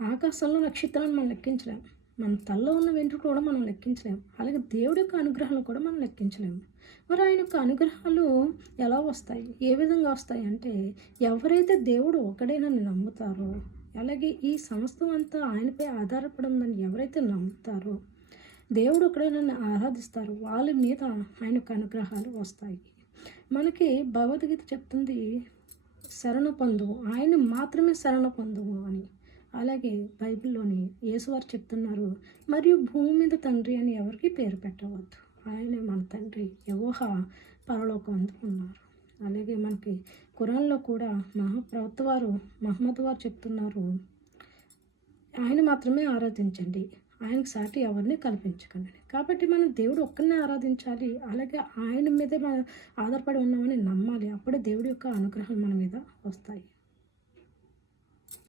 ఆకాశంలో నక్షత్రాలను మనం లెక్కించలేం. మన తలలో ఉన్న వెంట్రుకలు కూడా మనం లెక్కించలేం. అలాగే దేవుడి యొక్క అనుగ్రహాలను కూడా మనం లెక్కించలేము. మరి ఆయన యొక్క అనుగ్రహాలు ఎలా వస్తాయి? ఏ విధంగా వస్తాయి అంటే, ఎవరైతే దేవుడు ఒకడేనని నమ్ముతారో, అలాగే ఈ సమస్తం అంతా ఆయనపై ఆధారపడి ఉందని ఎవరైతే నమ్ముతారో, దేవుడు ఒకడేనని ఆరాధిస్తారో వాళ్ళ మీద ఆయన యొక్క అనుగ్రహాలు వస్తాయి. మనకి భగవద్గీత చెప్తుంది, శరణ పొందుము, ఆయన మాత్రమే శరణ పొందుము అని. అలాగే బైబిల్లోని యేసువారు చెప్తున్నారు, మరియు భూమి మీద తండ్రి అని ఎవరికి పేరు పెట్టవద్దు, ఆయనే మన తండ్రి యెహోవా పరలోకమందు ఉన్నారు. అలాగే మనకి ఖురాన్లో కూడా మహాప్రవక్త వారు మహమ్మద్ వారు చెప్తున్నారు, ఆయన మాత్రమే ఆరాధించండి, ఆయనకు సాటి ఎవరిని కల్పించకండి. కాబట్టి మనం దేవుడు ఒక్కరినే ఆరాధించాలి. అలాగే ఆయన మీదే మనం ఆధారపడి ఉన్నామని నమ్మాలి. అప్పుడే దేవుడి యొక్క అనుగ్రహం మన మీద వస్తాయి.